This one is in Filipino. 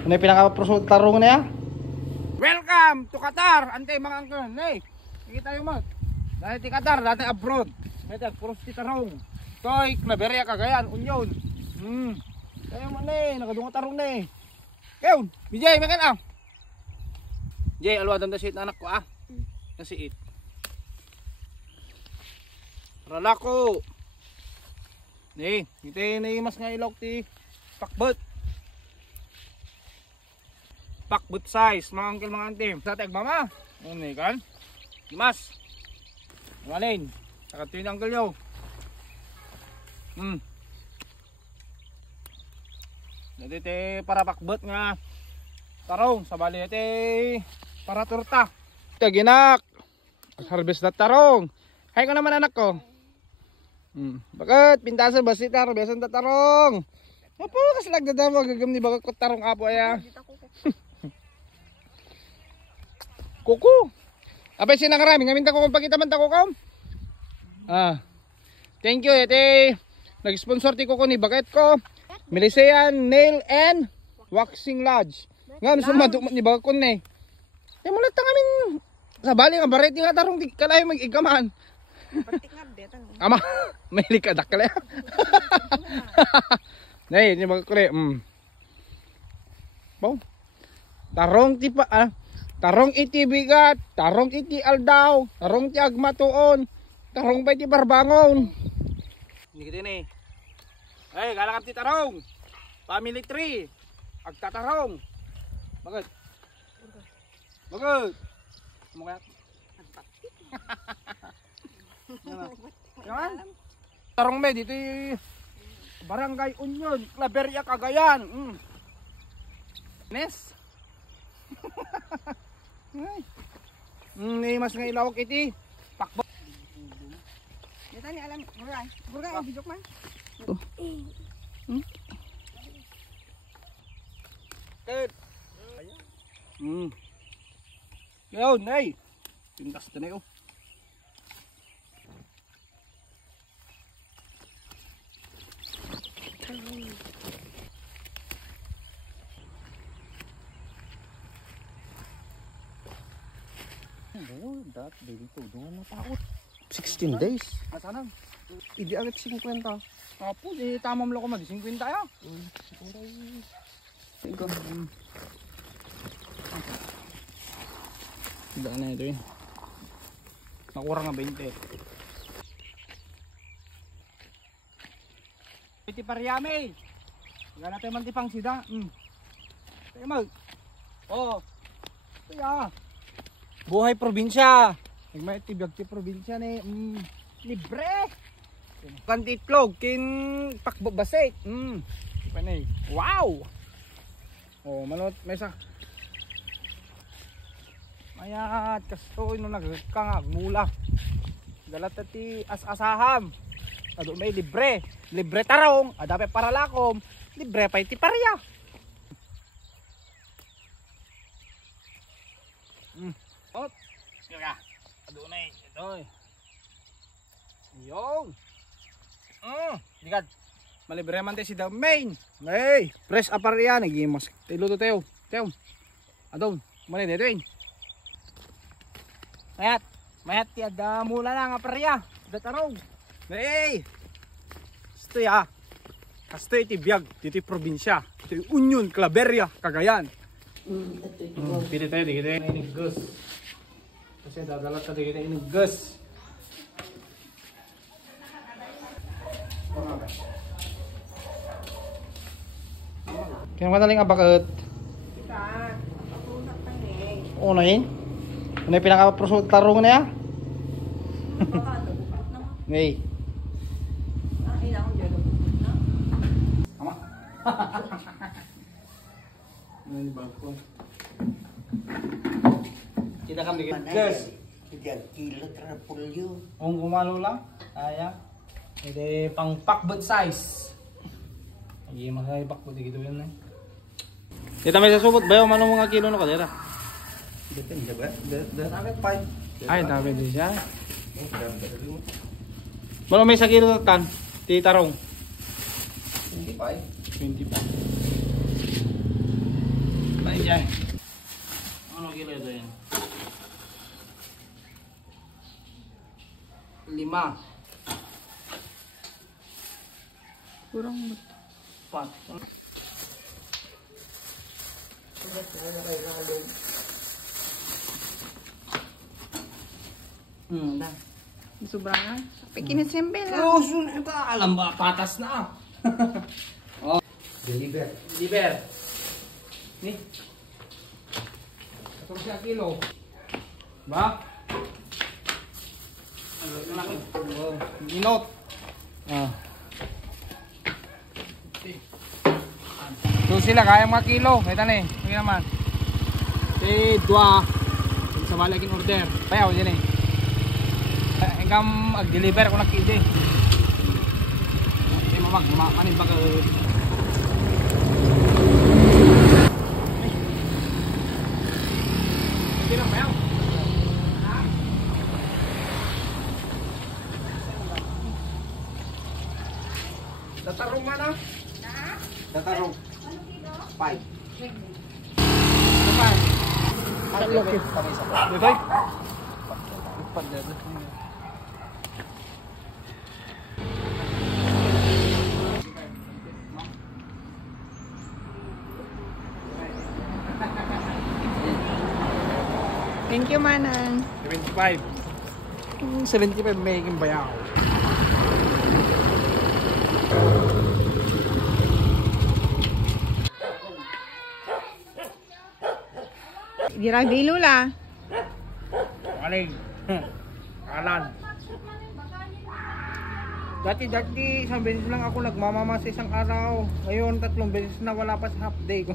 Ano yung pinaka-proso tarong na ya? Welcome to Qatar! Ante mga angkol. Hey, nakita yung mag. Dahil ti Qatar, dati abroad. Ito, puros ti tarong. Toy, Claveria, Cagayan, Union. Kaya mo na eh, nakadunga tarong na eh. Kayon, BJ, makan ah. Jay, alwadan na siit na anak ko ah. Nasiit. Ralako. Nih, ito yung mas nga ilok ti pakbot. Pakbot size, mga angkel mga antim. Sa tag mama. Ano kan? Mas. Malin. Saka yung angkel nyo. Dito para pakbot nga. Tarong. Sabali ito para turta. Kaginak. Harvest na tarong. Hay ko naman anak ko. Bakit? Pintasan ba si tarong? Besan na tarong. Apo, kaslag na daw. Magagam ni bakit ko tarong apo ay. Kuko. Apay sinakarami. Ngamin ta ko kung pagkita man ta ko kam. Thank you ete. Nag-sponsor ti ko ni bakit ko. Milisean Nail and Waxing Lodge. Nga sumaduk ni bakit ko ni. Eh mulat ta ngamin. Sa bali nga baret nga tarong di kalay mag-igaman. Patik nga betan. Ama, may likadak kala. Nay, ni bakit ko ni. Bo. Tarong ti pa tarong iti bigat, tarong iti aldaw, tarong ti agmatuon, tarong pa iti barbangon. Hindi kita ni. Ay, galakap ti tarong. Family tree. Agtatarong. Bakit? Bakit? Mukha. Yan. Tarong me dito Barangay Union, Claveria, Cagayan. Nes. Mas nga ilawak iti pakbo. Dito ni alam, burgay ang bidok man. Ted. Yun, ay. Tintas na yun. Dat dito doon na taot. 16 days. Nasaan? Idi agad 50. Tapos tamam lang ko mag 50 ya. Siguro. Tidak na ito eh. Nakurang nga 20. Iti pariyame. Wala natin man tipang sida. Tayo mag. Oh. Kaya. Buhay probinsya. Nagmay tibag ti probinsya ni libre. Kantitlog kin pakbabasik. Panay. Wow. Oh, manot mesa. Mayat kastoy no nagkangag mula. Dalat ti as-asaham. Ado may libre. Libre tarong, adape para lakom. Libre pa iti parya. Op, sila. Adunay, ito. Yung. Dikat. Malibre man tayo si the main. Hey, press apar yan. Nagimas. Tiluto tayo. Tayo. Adon. Mali dito yun. Mayat. Mayat ti ada mula na nga parya. Datarong. Hey. Ito ya. Kasto iti biyag. Iti probinsya. Iti Union, Claveria, Cagayan. Pili tayo. Di kita inigos. Kasi dadalat na kita inigos. Kaya madaling abakot. Oo na yun. Ano yung pinaka-proso tarong na ya? Ngay. Ama. Ano yung bagko? Kita kami dikit. Gas. Tidak kilo terpulyo. Kung gumalo lang. Kaya. Hindi pang pakbot size. Hindi masaya pakbot dito yun eh. Kita may sasubot ba yung manong mga kilo na kadera? Depende ba? Dapat 5. Ay, dami din siya. Malo may sa kilo tan. Titarong. 25. 25. Yan. Ano kilo ito yan? 5. Kurang Pat. Dah. Sobrang. Pikinassemble lang. Oh, sunod ka. Alam ba, patas na. Oh. Deliver. Liver. Ni. 14 kilo. Ba? Oh, minot. Ah. So sila kaya mga kilo. Kita ni. Sige naman. Dua. Sa malaking order. Bayaw dyan eh. Hanggang mag-deliver ako ng KJ. Hindi mo manin baka. Hindi lang bayaw. Datarong mana? Datarong. 5. Depan. Dito. Dito. Depan dito. Thank you, Manang. 75. 75 making bayaw. Dira bilula. Aling. Kalan. Dati isang beses lang ako nagmamama sa isang araw. Ngayon 3 beses na wala pa sa half day ko.